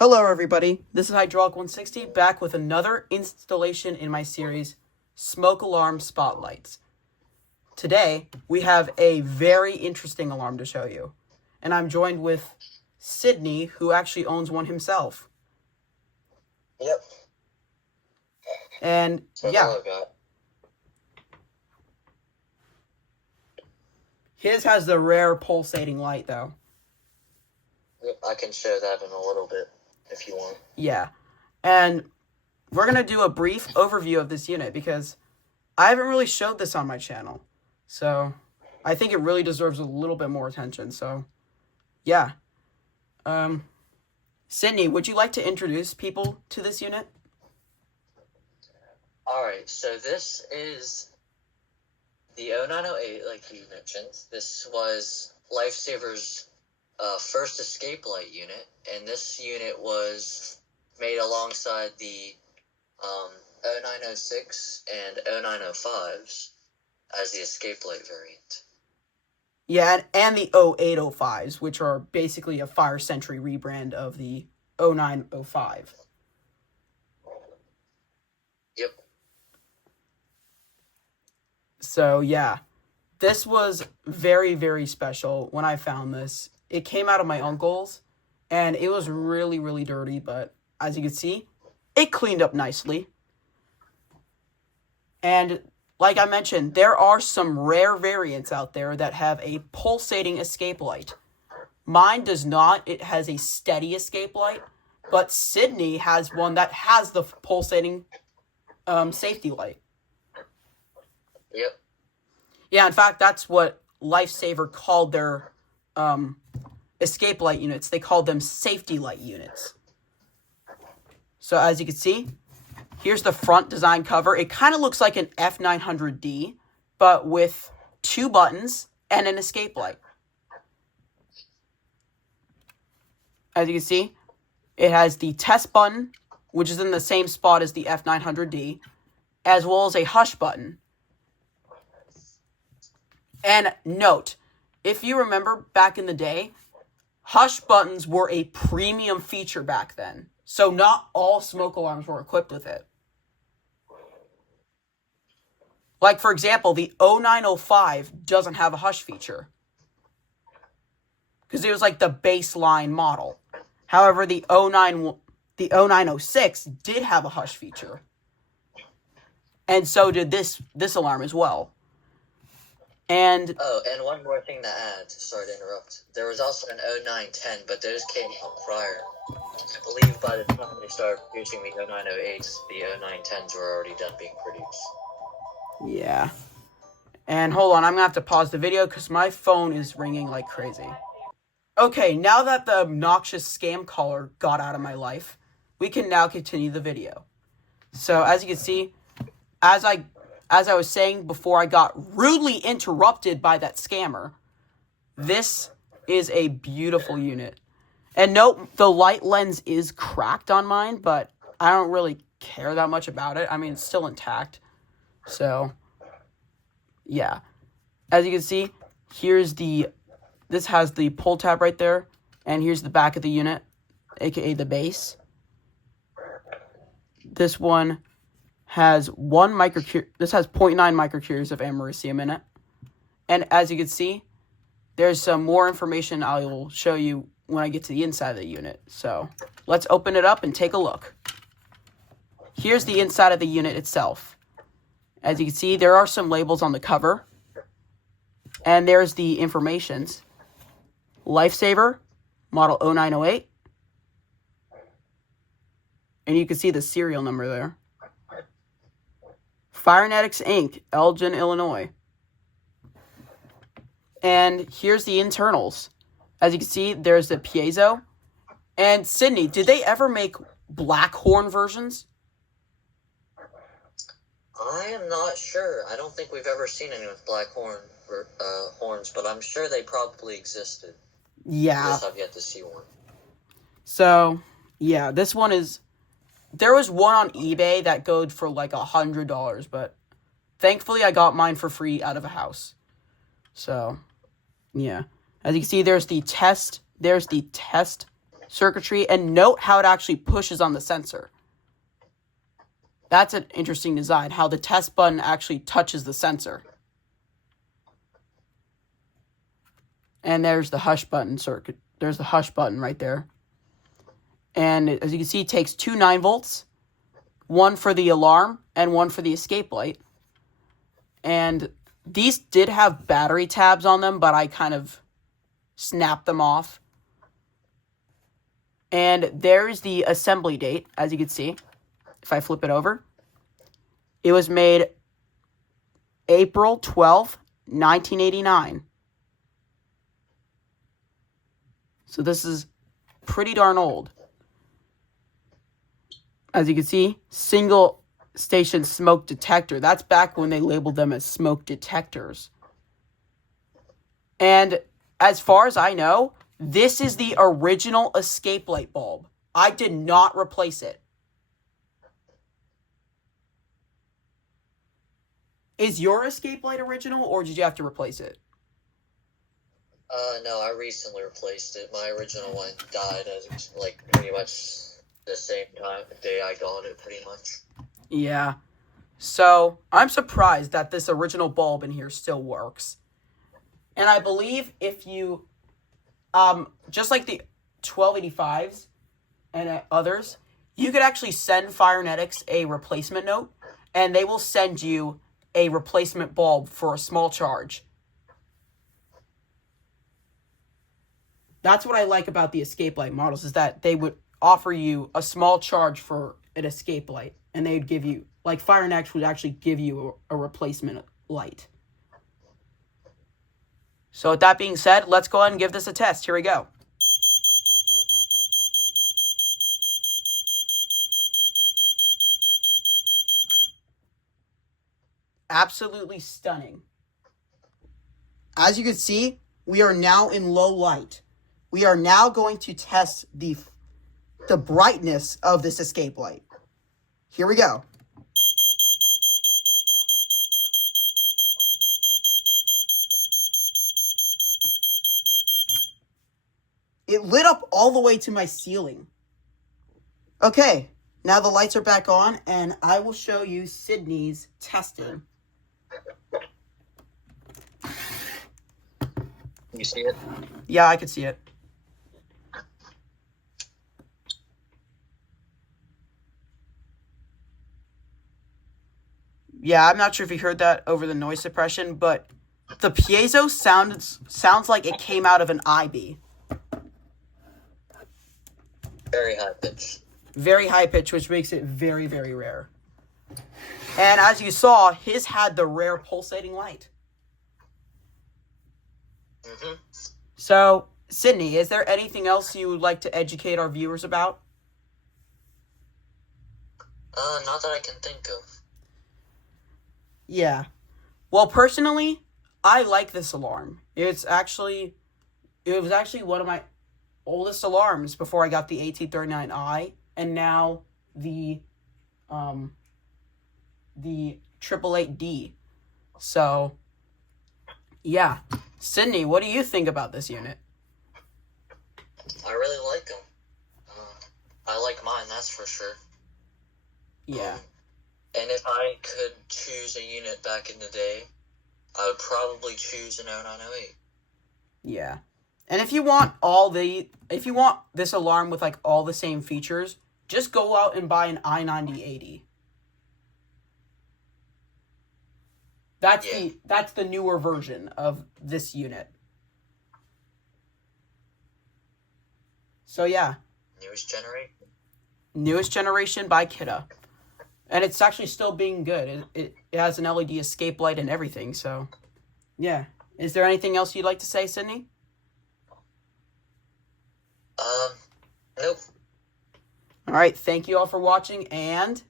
Hello everybody, this is Hydraulic 160 back with another installation in my series, Smoke Alarm Spotlights. Today, we have a very interesting alarm to show you, and I'm joined with Sydney, who actually owns one himself. Yep. And yeah, his has the rare pulsating light though. Yep, I can show that in a little bit if you want. Yeah, and we're going to do a brief overview of this unit because I haven't really showed this on my channel. So I think it really deserves a little bit more attention. So yeah. Sydney, would you like to introduce people to this unit? Alright, so this is the 0908, like you mentioned. This was Lifesaver's first escape light unit, and this unit was made alongside the 0906 and 0905s as the escape light variant. Yeah, and the 0805s, which are basically a Fire Sentry rebrand of the 0905. Yep. So yeah, this was very, very special when I found this. It came out of my uncle's, and it was really, really dirty, but as you can see, it cleaned up nicely. And like I mentioned, there are some rare variants out there that have a pulsating escape light. Mine does not. It has a steady escape light, but Sydney has one that has the pulsating safety light. Yep. Yeah, in fact, that's what Lifesaver called their escape light units. They called them safety light units. So as you can see, here's the front design cover. It kind of looks like an F900D, but with 2 buttons and an escape light. As you can see, it has the test button, which is in the same spot as the F900D, as well as a hush button. And note, if you remember back in the day, hush buttons were a premium feature back then. So not all smoke alarms were equipped with it. Like, for example, the 0905 doesn't have a hush feature, because it was like the baseline model. However, the 0906 did have a hush feature. And so did this alarm as well. And one more thing to add, sorry to interrupt. There was also an 0910, but those came out prior. I believe by the time they started producing the 0908s, the 0910s were already done being produced. yeah. And hold on, I'm going to have to pause the video because my phone is ringing like crazy. Okay, now that the obnoxious scam caller got out of my life, we can now continue the video. So as you can see, as I was saying before I got rudely interrupted by that scammer, this is a beautiful unit. And note, the light lens is cracked on mine, but I don't really care that much about it. I mean, it's still intact. So, yeah. As you can see, this has the pull tab right there, and here's the back of the unit, aka the base. This one has this has 0.9 microcuries of americium in it. And as you can see, there's some more information I will show you when I get to the inside of the unit. So let's open it up and take a look. Here's the inside of the unit itself. As you can see, there are some labels on the cover. And there's the informations. Lifesaver, model 0908. And you can see the serial number there. Fyrnetics Inc., Elgin, Illinois. And here's the internals. As you can see, there's the piezo. And Sydney, did they ever make black horn versions? I am not sure. I don't think we've ever seen any with black horns, but I'm sure they probably existed. Yeah. Yes, I've yet to see one. So, yeah, this one is... There was one on eBay that goes for like $100, but thankfully I got mine for free out of a house. So, yeah. As you can see, there's the test circuitry, and note how it actually pushes on the sensor. That's an interesting design, how the test button actually touches the sensor. And there's the hush button circuit. There's the hush button right there. And as you can see, it takes two 9-volts, one for the alarm and one for the escape light. And these did have battery tabs on them, but I kind of snapped them off. And there's the assembly date, as you can see. If I flip it over, it was made April 12th, 1989. So this is pretty darn old. As you can see, single station smoke detector. That's back when they labeled them as smoke detectors. And as far as I know, this is the original escape light bulb. I did not replace it. Is your escape light original, or did you have to replace it? No, I recently replaced it. My original one died at, like, pretty much the same time, the day I got it, pretty much. Yeah. So, I'm surprised that this original bulb in here still works. And I believe if you, just like the 1285s and others, you could actually send Fyrnetics a replacement note, and they will send you a replacement bulb for a small charge. That's what I like about the escape light models, is that they would offer you a small charge for an escape light, and they'd give you, like Fyrnetics would actually give you a replacement light. So with that being said, let's go ahead and give this a test. Here we go. Absolutely stunning. As you can see, we are now in low light. We are now going to test the brightness of this escape light. Here we go. It lit up all the way to my ceiling. Okay, now the lights are back on, and I will show you Sydney's testing. You see it? Yeah, I could see it. Yeah, I'm not sure if you heard that over the noise suppression, but the piezo sounds like it came out of an IB. Very high pitch. Very high pitch, which makes it very, very rare. And as you saw, his had the rare pulsating light. Mm-hmm. So, Sydney, is there anything else you would like to educate our viewers about? Not that I can think of. Yeah. Well, personally, I like this alarm. It was actually one of my oldest alarms before I got the AT39i, and now the 888D. So, yeah. Sydney, what do you think about this unit? I really like them. I like mine, that's for sure. Yeah. And if I could choose a unit back in the day, I would probably choose an 0908. Yeah. And if you want this alarm with like all the same features, just go out and buy an i9080. That's the newer version of this unit. So yeah. Newest generation by Kidda. And it's actually still being good. It has an LED escape light and everything, so yeah. Is there anything else you'd like to say, Sydney? Nope. All right, thank you all for watching, and